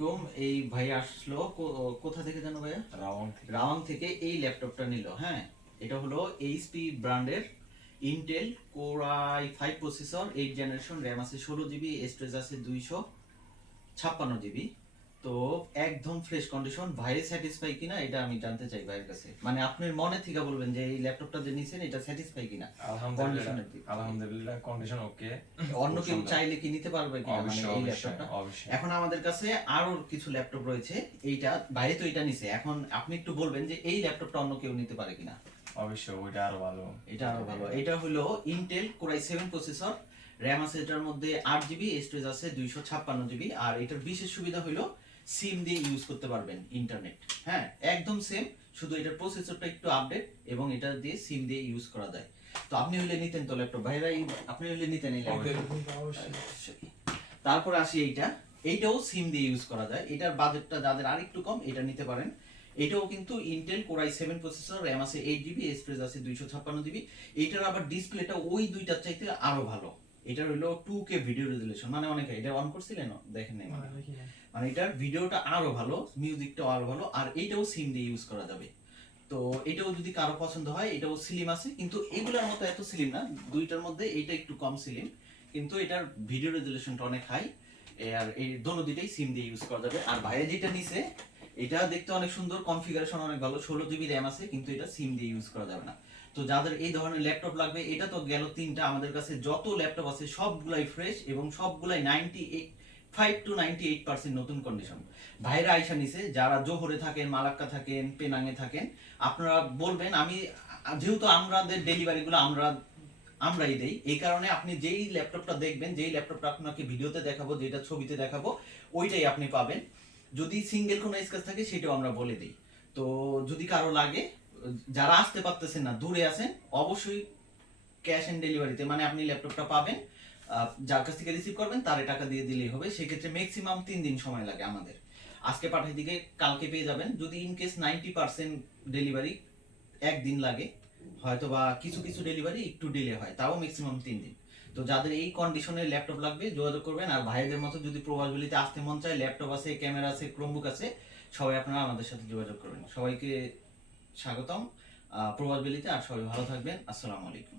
আলাইকুম। এই ভাই আসলো কোথা থেকে জানো ভাইয়া? রাওয়াং থেকে এই ল্যাপটপটা নিল। হ্যাঁ, এটা হলো এইচপি ব্র্যান্ডের Intel core i5 processor, 8 generation, RAM আছে 16 জিবি, স্টোরেজ আছে 256 জিবি। তো একদম ফ্রেশ কন্ডিশন। ভাই স্যাটিসফাই কিনা এটা আমি জানতে চাই ভাইয়ের কাছে, মানে আপনার মনে থেকে বলবেন যে এই ল্যাপটপটা যে নিছেন এটা স্যাটিসফাই কিনা। আলহামদুলিল্লাহ কন্ডিশন ওকে। অন্য কেউ চাইলে কি নিতে পারবে কিনা মানে এই ল্যাপটপটা? অবশ্যই। এখন আমাদের কাছে আরো কিছু ল্যাপটপ রয়েছে। এইটা বাইরে তো এটা নিছে, এখন আপনি একটু বলবেন যে এই ল্যাপটপটা অন্য কেউ নিতে পারে কিনা। অবশ্যই ওইটা আরো ভালো। এটা আরো ভালো। এটা হলো Intel core i7 processor, RAM আছে এটার মধ্যে 8 জিবি, স্টোরেজ আছে 256 জিবি। আর এটার বিশেষ সুবিধা হলো সিম দিয়ে ইউজ করতে পারবেন ইন্টারনেট। হ্যাঁ, একদম সেম, শুধু এটার প্রসেসরটা একটু আপডেট এবং এটা দিয়ে সিম দিয়ে ইউজ করা যায়। তো আপনি হলে নিতেন তো ল্যাপটপ ভাইরা, আপনি হলে নিতেন এই ল্যাপটপ। তারপরে আসি এইটাও সিম দিয়ে ইউজ করা যায়। এটার বাজেটটা যাদের আরেকটু কম এটা নিতে পারেন। এটাও কিন্তু Intel core i7 processor, RAM আছে 8 জিবি, স্টোরেজ আছে 256 জিবি। এটার আবার ডিসপ্লেটা ওই দুইটার চাইতে আরো ভালো। এটার হলো 2K ভিডিও রেজুলেশন, মানে অনেকে এটা অন করছিলেন দেখেন নাই মানে এটার ভিডিওটা আরো ভালো, মিউজিকটাও আরো ভালো। আর এইটাও সিম দিয়ে ইউজ করা যাবে। তো এটাও যদি কারো পছন্দ হয়, এটাও স্লিম আছে কিন্তু এগুলোর মতো এত স্লিম না। দুইটার মধ্যে এইটা একটু কম স্লিম, কিন্তু এটার ভিডিও রেজুলেশনটা অনেক হাই। আর এই দোনো দুইটাই সিম দিয়ে ইউজ করা যাবে। আর ভাইয়া যেটা নিছে এটা দেখতে অনেক সুন্দর, কনফিগারেশন অনেক ভালো, 16 জিবি র্যাম আছে, কিন্তু এটা সিম দিয়ে ইউজ করা যাবে না। তো যাদের এই ধরনের ল্যাপটপ লাগবে, এটা তো গেল তিনটা। আমাদের কাছে যত ল্যাপটপ আছে সবগুলাই ফ্রেশ এবং সবগুলাই 95 to 98% নতুন কন্ডিশন। ভাইরা আইসা নিছে, যারা জোহরে থাকেন, মালাক্কা থাকেন, পেনাঙে থাকেন, আপনারা বলবেন। আমি যেহেতু আমাদের ডেলিভারিগুলো আমরাই দেই, এই কারণে আপনি যেই ল্যাপটপটা দেখবেন, যেই ল্যাপটপটা আপনাকে ভিডিওতে দেখাবো, যেটা ছবিতে দেখাবো, ওইটাই আপনি পাবেন। যদি সিঙ্গেল কোনো স্ক্র্যাচ থাকে সেটাও আমরা বলে দিই। তো যদি কারো লাগে, যারা আসতে পারতেছেন না, দূরে আছেন, অবশ্যই ক্যাশ অন ডেলিভারিতে, মানে আপনি ল্যাপটপটা পাবেন, যার কাছ থেকে রিসিভ করবেন তারে টাকা দিয়ে দিলেই হবে। সেক্ষেত্রে ম্যাক্সিমাম 3 দিন সময় লাগে আমাদের। আজকে পাঠিয়ে দিকে কালকে পেয়ে যাবেন। যদি ইন কেস 90% ডেলিভারি একদিন লাগে, হয়তো বা কিছু কিছু ডেলিভারি একটু ডিলে হয়, তাও ম্যাক্সিমাম 3 দিন। তো যাদের এই কন্ডিশনের ল্যাপটপ লাগবে যোগাযোগ করবেন। আর ভাইদের মতো যদি প্রবাসবিলিতে আসতে মন চায়, ল্যাপটপ আছে, ক্যামেরা আছে, ক্রোমবুক আছে, সবাই আপনারা আমাদের সাথে যোগাযোগ করবেন। সবাইকে স্বাগতম প্রবাসবিলিতে। আর সবাই ভালো থাকবেন। আসসালামু আলাইকুম।